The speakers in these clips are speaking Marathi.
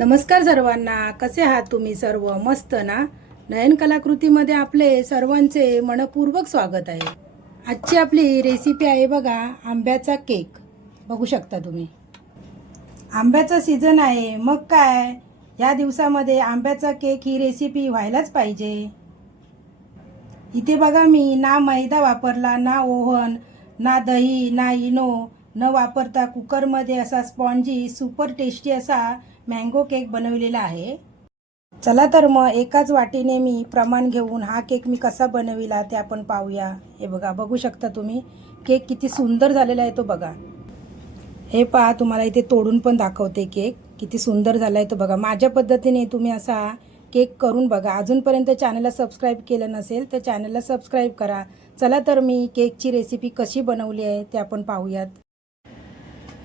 नमस्कार सर्वांना, कसे आहात तुम्ही सर्व? मस्त ना? नयन कलाकृतीमध्ये आपले सर्वांचे मनपूर्वक स्वागत आहे. आजची आपली रेसिपी आहे बघा, आंब्याचा केक. बघू शकता तुम्ही. आंब्याचा सीझन आहे, मग काय या दिवसामध्ये आंब्याचा केक ही रेसिपी व्हायलाच पाहिजे. इथे बघा मी ना मैदा वापरला, ना ओव्हन, ना दही, ना इनो न वापरता कुकरमध्ये असा स्पॉन्जी सुपर टेस्टी असा मँगो केक बनवलेला आहे. चला तर मग एकाच वाटीने मी प्रमाण घेऊन हा केक मी कसा बनविला ते आपण पाहूया. हे बघा, बघू शकता तुम्ही केक किती सुंदर झालेला आहे तो बघा. हे पहा, तुम्हाला इथे तोडून पण दाखवते केक किती सुंदर झाला आहे तो बघा. माझ्या पद्धतीने तुम्ही असा केक करून बघा. अजूनपर्यंत चॅनलला सबस्क्राईब केलं नसेल तर चॅनलला सबस्क्राईब करा. चला तर मी केकची रेसिपी कशी बनवली आहे ते आपण पाहूयात.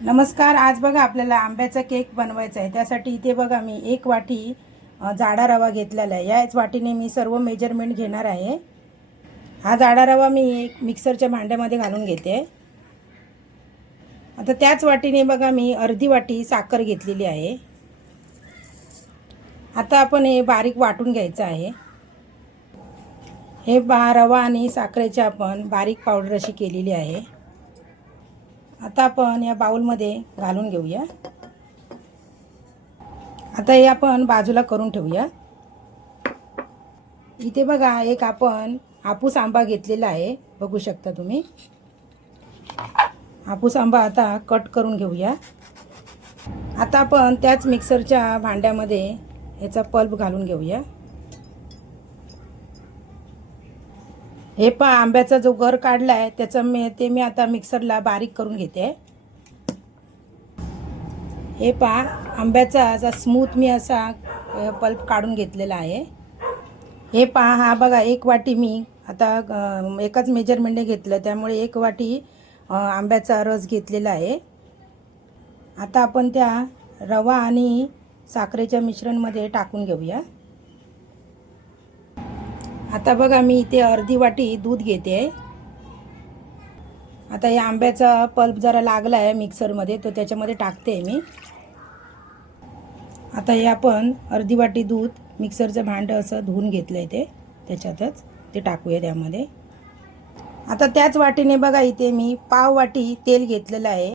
नमस्कार. आज बघा आपल्याला आंब्याचा केक बनवायचा आहे. त्यासाठी इथे बघा मी 1 वाटी जाडा रवा घेतलेला आहे. याच वाटीने मी सर्व मेजरमेंट घेणार आहे. हा जाडा रवा मी एक मिक्सरच्या भांड्यामध्ये घालून घेते. आता त्याच वाटीने बघा मी अर्धी वाटी साखर घेतलेली आहे. आता आपण हे बारीक वाटून घ्यायचं आहे. हे रवा आणि साखरेची आपण बारीक पावडर अशी केलेली आहे. आता आपण या बाउलमध्ये घालून घेऊया. आता हे आपण बाजूला करून ठेवूया. इथे बघा एक आपण हापूस आंबा घेतलेला आहे. बघू शकता तुम्ही. हापूस आंबा आता कट करून घेऊया. आता आपण त्याच मिक्सरच्या भांड्यामध्ये याचा पल्प घालून घेऊया. हे पहा, आंब्याचा जो गर काढला आहे त्याचं मी आता मिक्सरला बारीक करून घेते. हे पहा, आंब्याचा असा स्मूथ मी असा पल्प काढून घेतलेला आहे. हे पहा, हा बघा 1 वाटी मी आता एकाच मेजरमेंटने घेतलं, त्यामुळे 1 वाटी आंब्याचा रस घेतलेला आहे. आता आपण त्या रवा आणि साखरेच्या मिश्रणमध्ये टाकून घेऊया. आता बघा मी इथे अर्धी वाटी दूध घेते. आता या आंब्याचा पल्प जरा लागला आहे मिक्सरमध्ये, तो त्याच्यामध्ये टाकते मी. आता हे आपण अर्धी वाटी दूध मिक्सरचं भांडं असं धुवून घेतलं आहे, त्याच्यातच ते टाकूया त्यामध्ये. आता त्याच वाटीने बघा इथे मी पाव वाटी तेल घेतलेलं आहे.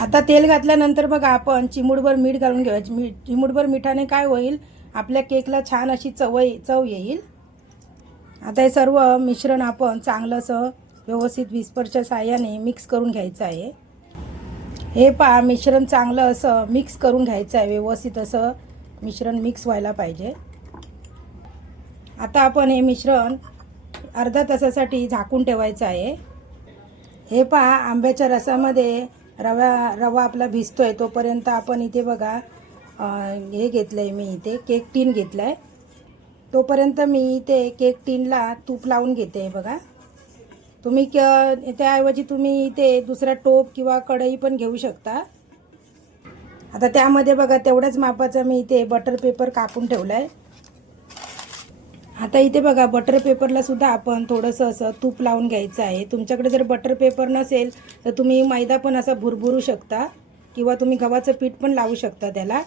आता तेल घातल्यानंतर बघा आपण चिमूटभर मीठ घालून घ्यायचं. चिमूटभर मिठाने काय होईल, आपल्या केकला छान अशी चव येईल. आता हे सर्व मिश्रण आपण चांगलं असं व्यवस्थित विस्परच्या साहाय्याने मिक्स करून घ्यायचं आहे. हे पहा, मिश्रण चांगलं असं मिक्स करून घ्यायचं आहे. व्यवस्थित असं मिश्रण मिक्स व्हायला पाहिजे. आता आपण हे मिश्रण अर्धा तासासाठी झाकून ठेवायचं आहे. हे पहा, आंब्याच्या रसामध्ये रवा आपला भिजतोय तोपर्यंत आपण इथे बघा हे घेतलं आहे मी, इथे केक टीन घेतलं आहे. तोपर्यंत मी इथे केक टीनला तूप लावून घेते. बघा तुम्ही त्याऐवजी तुम्ही इथे दुसरा टोप किंवा कढई पण घेऊ शकता. आता त्यामध्ये बघा तेवढ्याच मापाचा मी इथे बटर पेपर कापून ठेवला आहे. आता इथे बघा बटर पेपरला सुद्धा आपण थोडंसं असं तूप लावून घ्यायचं आहे. तुमच्याकडे जर बटर पेपर नसेल तर तुम्ही मैदा पण असा भुरभुरू शकता किंवा तुम्ही गव्हाचं पीठ पण लावू शकता त्याला.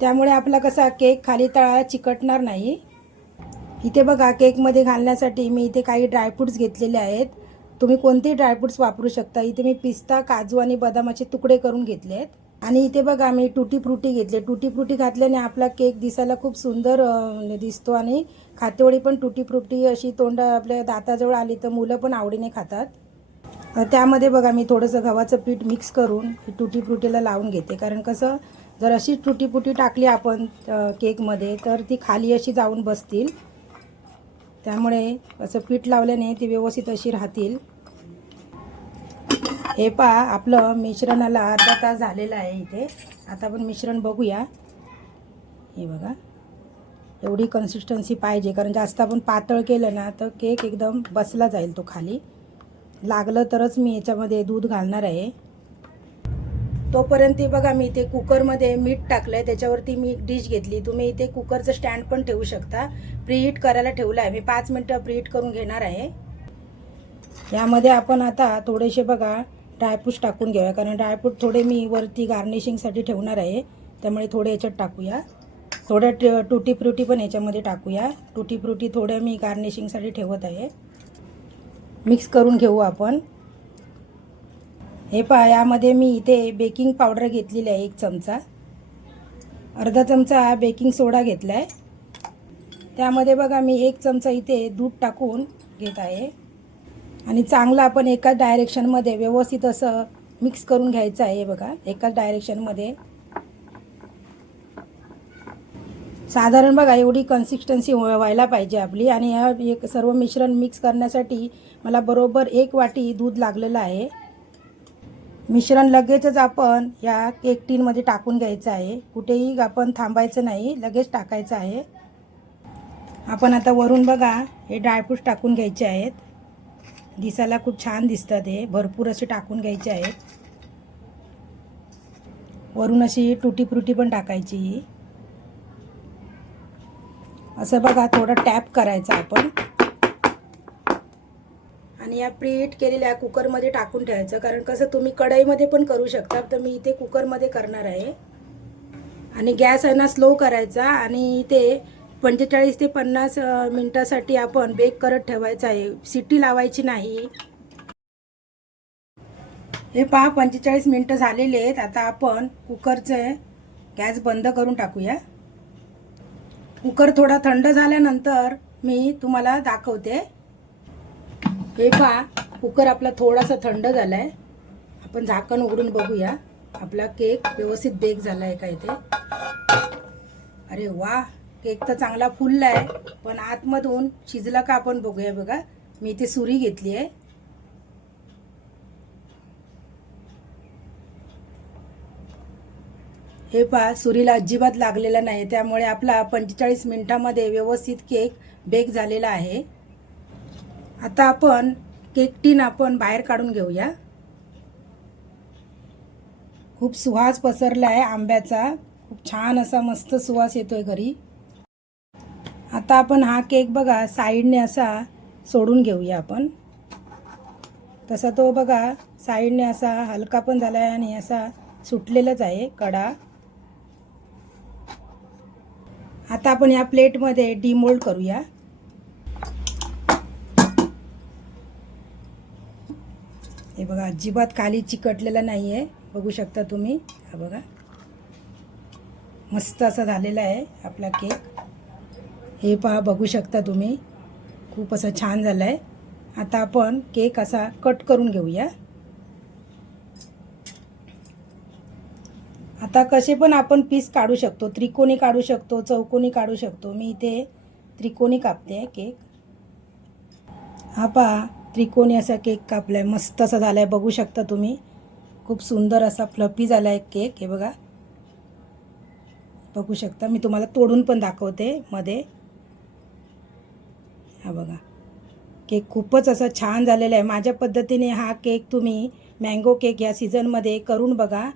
त्यामुळे आपला कसा केक खाली तळाला चिकटणार नाही. इथे बघा केकमध्ये घालण्यासाठी मी इथे काही ड्रायफ्रूट्स घेतलेले आहेत. तुम्ही कोणतेही ड्रायफ्रूट्स वापरू शकता. इथे मी पिस्ता, काजू आणि बदामाचे तुकडे करून घेतले आहेत. आणि इथे बघा मी टुटी फ्रुटी घेतले. टुटी फ्रुटी घातल्याने आपला केक दिसायला खूप सुंदर दिसतो आणि खातेवेळी पण टुटी फ्रुटी अशी तोंड आपल्या दाताजवळ आली तर मुलं पण आवडीने खातात. त्यामध्ये बघा मी थोडंसं गव्हाचं पीठ मिक्स करून टुटी फ्रुटीला लावून घेते. कारण कसं, जर अशी टुटी फ्रुटी टाकली आपण केकमध्ये तर ती खाली अशी जाऊन बसतील. त्यामुळे असं पीठ लावल्याने ती व्यवस्थित अशी राहतील. हे पहा, आपलं मिश्रणाला अर्धा तास झालेला आहे इथे. आता आपण मिश्रण बघूया. हे बघा, एवढी कन्सिस्टन्सी पाहिजे, कारण जास्त आपण पातळ केलं ना तर केक एकदम बसला जाईल, तो खाली लागलं तरच मी याच्यामध्ये दूध घालणार आहे. तोपर्यंत बघा मी इथे कुकरमध्ये मीठ टाकलं आहे. त्याच्यावरती मी डिश घेतली. तुम्ही इथे कुकरचं स्टँड पण ठेवू शकता. प्रीहीट करायला ठेवलं आहे मी. 5 मिनटं प्रीहीट करून घेणार आहे. यामध्ये आपण आता थोडेसे बघा ड्रायफ्रूट्स टाकून घेऊया, कारण ड्रायफ्रूट थोडे मी वरती गार्निशिंगसाठी ठेवणार आहे. त्यामुळे थोडे याच्यात टाकूया. थोड्या टुटी फ्रुटी पण याच्यामध्ये टाकूया. टुटी फ्रुटी थोड्या मी गार्निशिंगसाठी ठेवत आहे. मिक्स करून घेऊ आपण. हे पहा, यामध्ये मी इथे बेकिंग पावडर घेतलेली आहे 1 चमचा. अर्धा चमचा बेकिंग सोडा घेतला आहे. त्यामध्ये बघा मी 1 चमचा इथे दूध टाकून घेत आहे आणि चांगलं आपण एकाच डायरेक्शनमध्ये व्यवस्थित असं मिक्स करून घ्यायचं आहे. बघा, एकाच डायरेक्शनमध्ये साधारण बघा एवढी कन्सिस्टन्सी व्हायला पाहिजे आपली. आणि हे सर्व मिश्रण मिक्स करण्यासाठी मला बरोबर 1 वाटी दूध लागलेलं आहे. मिश्रण लगेचच आपण या केक टीनमध्ये टाकून घ्यायचं आहे. कुठेही आपण थांबायचं नाही, लगेच टाकायचं आहे. आपण आता वरून बघा हे ड्रायफ्रूट्स टाकून घ्यायचे आहेत. दिसायला खूप छान दिसतात. हे भरपूर असे टाकून घ्यायचे आहेत. वरून अशी टुटी फ्रुटी पण टाकायची. असं बघा थोडं टॅप करायचं आपण आणि या प्रीहीट केलेल्या कुकरमध्ये टाकून ठेवायचं. कारण कसं तुम्ही कढईमध्ये पण करू शकता, तर मी इथे कुकरमध्ये करणार आहे. आणि गॅस आहे ना स्लो करायचा आणि इथे 45 ते 50 मिनिटासाठी आपण बेक करत ठेवायचं आहे. शिट्टी लावायची नाही. हे पहा 45 मिनिटं झालेले आहेत. आता आपण कुकरचं गॅस बंद करून टाकूया. कुकर थोडा थंड झाल्यानंतर मी तुम्हाला दाखवते. हे पहा, कुकर आपला थोडासा थंड झाला आहे. आपण झाकण उघडून बघूया आपला केक व्यवस्थित बेक झाला आहे का इथे. अरे वा, केक तर चांगला फुलला आहे, पण आतमधून शिजला का आपण बघूया. बघा, मी इथे सुरी घेतली आहे. हे पहा, सुरीला अजिबात लागलेला नाही. त्यामुळे आपला 45 मिनिटामध्ये व्यवस्थित केक बेक झालेला आहे. आता आपण केक टीन आपण बाहेर काढून घेऊया. खूप सुवास पसरला आहे आंब्याचा. खूप छान असा मस्त सुवास येतोय घरी. आता आपण हा केक बघा साईडने असा सोडून घेऊया आपण. तसा तो बघा साईडने असा हलका पण झाला आहे आणि असा सुटलेलाच आहे कडा. आता आपण या प्लेटमध्ये डिमोल्ड करूया. हे बघा अजिबात खाली चिकटलेला नाही आहे. बघू शकता तुम्ही. हा बघा मस्त असा झालेला आहे आपला केक. हे पहा, बघू शकता तुम्ही. खूप असं छान झालं आहे. आता आपण केक असा कट करून घेऊया. आता कसे पण आपण पीस काढू शकतो. त्रिकोणी काढू शकतो, चौकोनी काढू शकतो. मी इथे त्रिकोणी कापते आहे केक. हा पहा, त्रिकोणी असा केक कापलाय. मस्त असा झालाय. बघू शकता तुम्ही. खूप सुंदर असा फ्लफी झालाय केक. हे बघा, बघू शकता. मी तुम्हाला तोडून पण दाखवते मध्ये. हा बघा, केक खूपच असा छान झालेला आहे. माझ्या पद्धतीने हा केक तुम्ही मँगो केक या सीझनमध्ये करून बघा.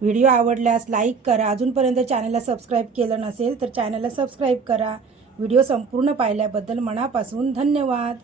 व्हिडिओ आवडल्यास लाईक करा. अजूनपर्यंत चॅनलला सबस्क्राईब केलं नसेल तर चॅनलला सबस्क्राईब करा. व्हिडिओ संपूर्ण पाहिल्याबद्दल मनापासून धन्यवाद.